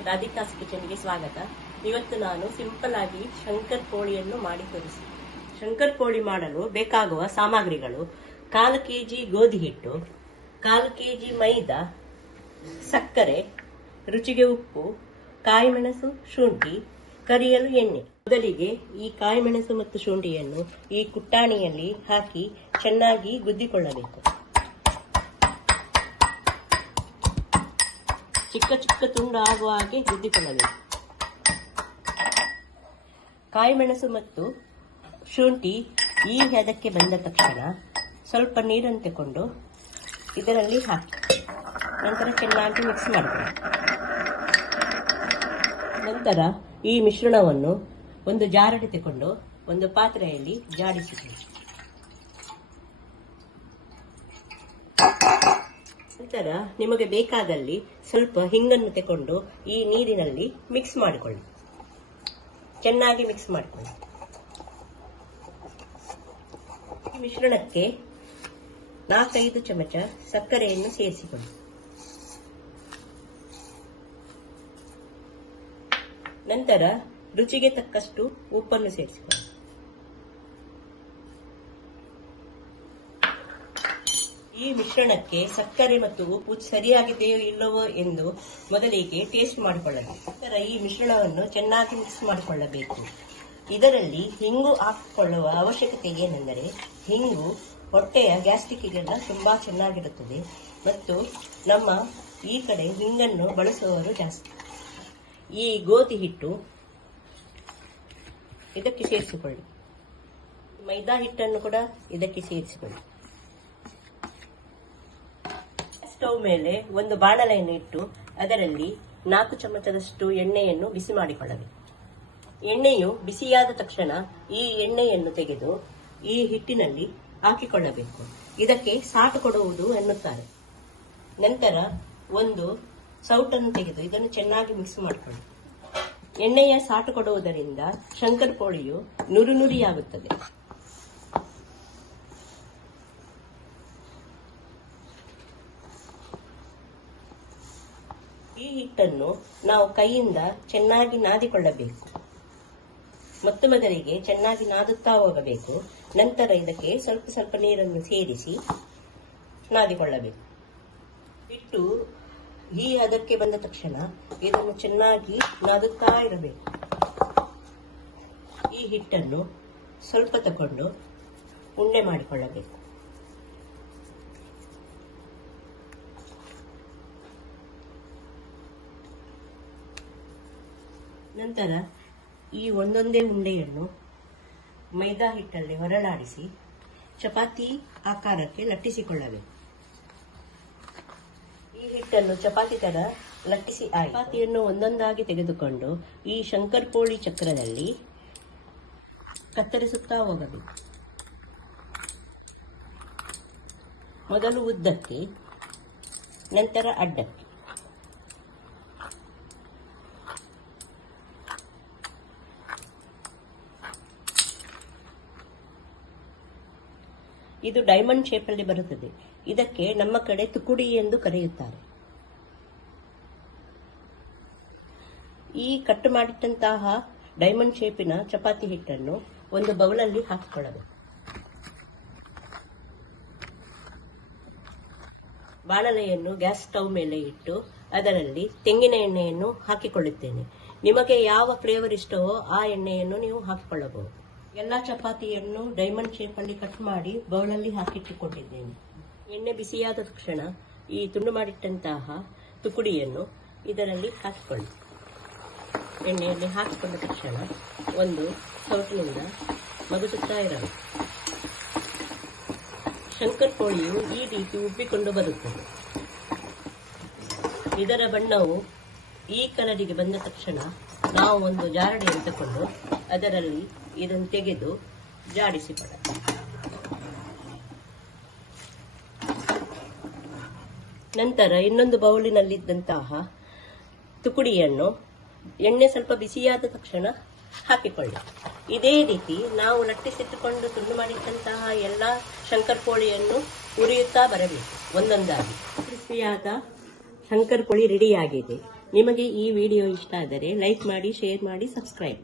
ರಾಧಿಕಾಸ್ ಕಿಚನ್ಗೆ ಸ್ವಾಗತ. ಇವತ್ತು ನಾನು ಸಿಂಪಲ್ ಆಗಿ ಶಂಕರ್ ಕೋಳಿಯನ್ನು ಮಾಡಿ ತೋರಿಸಿ ಶಂಕರ್ ಕೋಳಿ ಮಾಡಲು ಬೇಕಾಗುವ ಸಾಮಗ್ರಿಗಳು ಕಾಲು ಕೆಜಿ ಗೋಧಿ ಹಿಟ್ಟು, ಕಾಲು ಕೆಜಿ ಮೈದಾ, ಸಕ್ಕರೆ, ರುಚಿಗೆ ಉಪ್ಪು, ಕಾಯಿಮೆಣಸು, ಶುಂಠಿ, ಕರಿಯಲು ಎಣ್ಣೆ. ಮೊದಲಿಗೆ ಈ ಕಾಯಿಮೆಣಸು ಮತ್ತು ಶುಂಠಿಯನ್ನು ಈ ಕುಟ್ಟಾಣಿಯಲ್ಲಿ ಹಾಕಿ ಚೆನ್ನಾಗಿ ಗುದ್ದಿಕೊಳ್ಳಬೇಕು. ಚಿಕ್ಕ ಚಿಕ್ಕ ತುಂಡು ಆಗುವ ಹಾಗೆ ಕಾಯಿ ಕಾಯಿಮೆಣಸು ಮತ್ತು ಶುಂಠಿ ಈ ಹದಕ್ಕೆ ಬಂದ ತಕ್ಷಣ ಸ್ವಲ್ಪ ನೀರನ್ನು ತಗೊಂಡು ಇದರಲ್ಲಿ ಹಾಕಿ. ನಂತರ ಚೆನ್ನಾಗಿ ಮಿಕ್ಸ್ ಮಾಡಬೇಕು. ನಂತರ ಈ ಮಿಶ್ರಣವನ್ನು ಒಂದು ಜಾರಡಿ ತಗೊಂಡು ಒಂದು ಪಾತ್ರೆಯಲ್ಲಿ ಜಾಡಿಸಿಕೊಳ್ಳಿ. ನಂತರ ನಿಮಗೆ ಬೇಕಾದಲ್ಲಿ ಸ್ವಲ್ಪ ಹಿಂಗನ್ನು ತಗೊಂಡು ಈ ನೀರಿನಲ್ಲಿ ಮಿಕ್ಸ್ ಮಾಡಿಕೊಳ್ಳಿ. ಚೆನ್ನಾಗಿ ಮಿಕ್ಸ್ ಮಾಡಿಕೊಳ್ಳಿ. ಮಿಶ್ರಣಕ್ಕೆ ನಾಲ್ಕೈದು ಚಮಚ ಸಕ್ಕರೆಯನ್ನು ಸೇರಿಸಿಕೊಳ್ಳಿ. ನಂತರ ರುಚಿಗೆ ತಕ್ಕಷ್ಟು ಉಪ್ಪನ್ನು ಸೇರಿಸಿಕೊಳ್ಳಿ. ಈ ಮಿಶ್ರಣಕ್ಕೆ ಸಕ್ಕರೆ ಮತ್ತು ಉಪ್ಪು ಸರಿಯಾಗಿದೆಯೋ ಇಲ್ಲವೋ ಎಂದು ಮೊದಲಿಗೆ ಟೇಸ್ಟ್ ಮಾಡಿಕೊಳ್ಳಬೇಕು. ನಂತರ ಈ ಮಿಶ್ರಣವನ್ನು ಚೆನ್ನಾಗಿ ಮಿಕ್ಸ್ ಮಾಡಿಕೊಳ್ಳಬೇಕು. ಇದರಲ್ಲಿ ಹಿಂಗು ಹಾಕಿಕೊಳ್ಳುವ ಅವಶ್ಯಕತೆ ಏನೆಂದರೆ, ಹಿಂಗು ಹೊಟ್ಟೆಯ ಗ್ಯಾಸ್ಟ್ರಿಕ್ಗೆಲ್ಲ ತುಂಬಾ ಚೆನ್ನಾಗಿರುತ್ತದೆ ಮತ್ತು ನಮ್ಮ ಈ ಕಡೆ ಹಿಂಗನ್ನು ಬಳಸುವವರು ಜಾಸ್ತಿ. ಈ ಗೋಧಿ ಹಿಟ್ಟು ಇದಕ್ಕೆ ಸೇರಿಸಿಕೊಳ್ಳಿ. ಮೈದಾ ಹಿಟ್ಟನ್ನು ಕೂಡ ಇದಕ್ಕೆ ಸೇರಿಸಿಕೊಳ್ಳಿ. ಸ್ಟವ್ ಮೇಲೆ ಒಂದು ಬಾಣಲೆಯನ್ನು ಇಟ್ಟು ಅದರಲ್ಲಿ ನಾಲ್ಕು ಚಮಚದಷ್ಟು ಎಣ್ಣೆಯನ್ನು ಬಿಸಿ ಮಾಡಿಕೊಳ್ಳಬೇಕು. ಎಣ್ಣೆಯು ಬಿಸಿಯಾದ ತಕ್ಷಣ ಈ ಎಣ್ಣೆಯನ್ನು ತೆಗೆದು ಈ ಹಿಟ್ಟಿನಲ್ಲಿ ಹಾಕಿಕೊಳ್ಳಬೇಕು. ಇದಕ್ಕೆ ಸಾಟು ಕೊಡುವುದು ಎನ್ನುತ್ತಾರೆ. ನಂತರ ಒಂದು ಸೌಟನ್ನು ತೆಗೆದು ಇದನ್ನು ಚೆನ್ನಾಗಿ ಮಿಕ್ಸ್ ಮಾಡಿಕೊಳ್ಳಿ. ಎಣ್ಣೆಯ ಸಾಟು ಕೊಡುವುದರಿಂದ ಶಂಕರ್ ಕೋಳಿಯು ನುರು ನುರಿಯಾಗುತ್ತದೆ ಈ ಹಿಟ್ಟನ್ನು ನಾವು ಕೈಯಿಂದ ಚೆನ್ನಾಗಿ ನಾದಿಕೊಳ್ಳಬೇಕು. ಮೊತ್ತ ಮೊದಲಿಗೆ ಚೆನ್ನಾಗಿ ನಾದುತ್ತಾ ಹೋಗಬೇಕು. ನಂತರ ಇದಕ್ಕೆ ಸ್ವಲ್ಪ ಸ್ವಲ್ಪ ನೀರನ್ನು ಸೇರಿಸಿ ನಾದಿಕೊಳ್ಳಬೇಕು. ಹಿಟ್ಟು ಈ ಅದಕ್ಕೆ ಬಂದ ತಕ್ಷಣ ಇದನ್ನು ಚೆನ್ನಾಗಿ ನಾದುತ್ತಾ ಇರಬೇಕು. ಈ ಹಿಟ್ಟನ್ನು ಸ್ವಲ್ಪ ತಕೊಂಡು ಉಂಡೆ ಮಾಡಿಕೊಳ್ಳಬೇಕು. ನಂತರ ಈ ಒಂದೊಂದೇ ಉಂಡೆಯನ್ನು ಮೈದಾ ಹಿಟ್ಟಲ್ಲಿ ಹೊರಳಾಡಿಸಿ ಚಪಾತಿ ಆಕಾರಕ್ಕೆ ಲಟ್ಟಿಸಿಕೊಳ್ಳಬೇಕು. ಈ ಹಿಟ್ಟನ್ನು ಚಪಾತಿ ತರ ಲಟ್ಟಿಸಿ ಚಪಾತಿಯನ್ನು ಒಂದೊಂದಾಗಿ ತೆಗೆದುಕೊಂಡು ಈ ಶಂಕರ್ಪೋಳಿ ಚಕ್ರದಲ್ಲಿ ಕತ್ತರಿಸುತ್ತಾ ಹೋಗಬೇಕು. ಮೊದಲು ಉದ್ದಕ್ಕೆ, ನಂತರ ಅಡ್ಡಕ್ಕೆ. ಇದು ಡೈಮಂಡ್ ಶೇಪ್ ಅಲ್ಲಿ ಬರುತ್ತದೆ. ಇದಕ್ಕೆ ನಮ್ಮ ಕಡೆ ತುಕುಡಿ ಎಂದು ಕರೆಯುತ್ತಾರೆ. ಈ ಕಟ್ ಮಾಡಿಟ್ಟಂತಹ ಡೈಮಂಡ್ ಶೇಪಿನ ಚಪಾತಿ ಹಿಟ್ಟನ್ನು ಒಂದು ಬೌಲಲ್ಲಿ ಹಾಕಿಕೊಳ್ಳಬೇಕು. ಬಾಣಲೆಯನ್ನು ಗ್ಯಾಸ್ ಸ್ಟವ್ ಮೇಲೆ ಇಟ್ಟು ಅದರಲ್ಲಿ ತೆಂಗಿನ ಎಣ್ಣೆಯನ್ನು ಹಾಕಿಕೊಳ್ಳುತ್ತೇನೆ. ನಿಮಗೆ ಯಾವ ಫ್ಲೇವರ್ ಇಷ್ಟವೋ ಆ ಎಣ್ಣೆಯನ್ನು ನೀವು ಹಾಕಿಕೊಳ್ಳಬಹುದು. ಎಲ್ಲ ಚಪಾತಿಯನ್ನು ಡೈಮಂಡ್ ಶೇಪ್ ಅಲ್ಲಿ ಕಟ್ ಮಾಡಿ ಬೌಲಲ್ಲಿ ಹಾಕಿಟ್ಟುಕೊಂಡಿದ್ದೇನೆ. ಎಣ್ಣೆ ಬಿಸಿಯಾದ ತಕ್ಷಣ ಈ ತುಂಡು ಮಾಡಿಟ್ಟಂತಹ ತುಕುಡಿಯನ್ನು ಇದರಲ್ಲಿ ಹಾಕಿಕೊಳ್ಳಿ. ಎಣ್ಣೆಯಲ್ಲಿ ಹಾಕಿಕೊಂಡ ತಕ್ಷಣ ಒಂದು ಸೌಟಿನಿಂದ ಮಗುಚುತ್ತಾ ಇರಲು. ಶಂಕರ್ ಕೋಳಿಯು ಈ ರೀತಿ ಉಬ್ಬಿಕೊಂಡು ಬರುತ್ತದೆ. ಇದರ ಬಣ್ಣವು ಈ ಕಲರಿಗೆ ಬಂದ ತಕ್ಷಣ ನಾವು ಒಂದು ಜಾರಡಿ ತಕೊಂಡು ಅದರಲ್ಲಿ ಇದನ್ನು ತೆಗೆದು ಜಾಡಿಸಿಕೊಳ್ಳ ನಂತರ ಇನ್ನೊಂದು ಬೌಲಿನಲ್ಲಿದ್ದಂತಹ ತುಕುಡಿಯನ್ನು ಎಣ್ಣೆ ಸ್ವಲ್ಪ ಬಿಸಿಯಾದ ತಕ್ಷಣ ಹಾಕಿಕೊಳ್ಳಿ ಇದೇ ರೀತಿ ನಾವು ಲಟ್ಟಿಸಿಟ್ಟುಕೊಂಡು ತುಂಡು ಮಾಡಿದಂತಹ ಎಲ್ಲ ಶಂಕರ್ಪೋಳಿಯನ್ನು ಉರಿಯುತ್ತಾ ಬರಬೇಕು. ಒಂದೊಂದಾಗಿ. ಕ್ರಿಸ್ಪಿಯಾದ ಶಂಕರ್ಪೋಳಿ ರೆಡಿಯಾಗಿದೆ ನಿಮಗೆ ಈ ವಿಡಿಯೋ ಇಷ್ಟ ಆದರೆ ಲೈಕ್ ಮಾಡಿ, ಶೇರ್ ಮಾಡಿ, ಸಬ್ಸ್ಕ್ರೈಬ್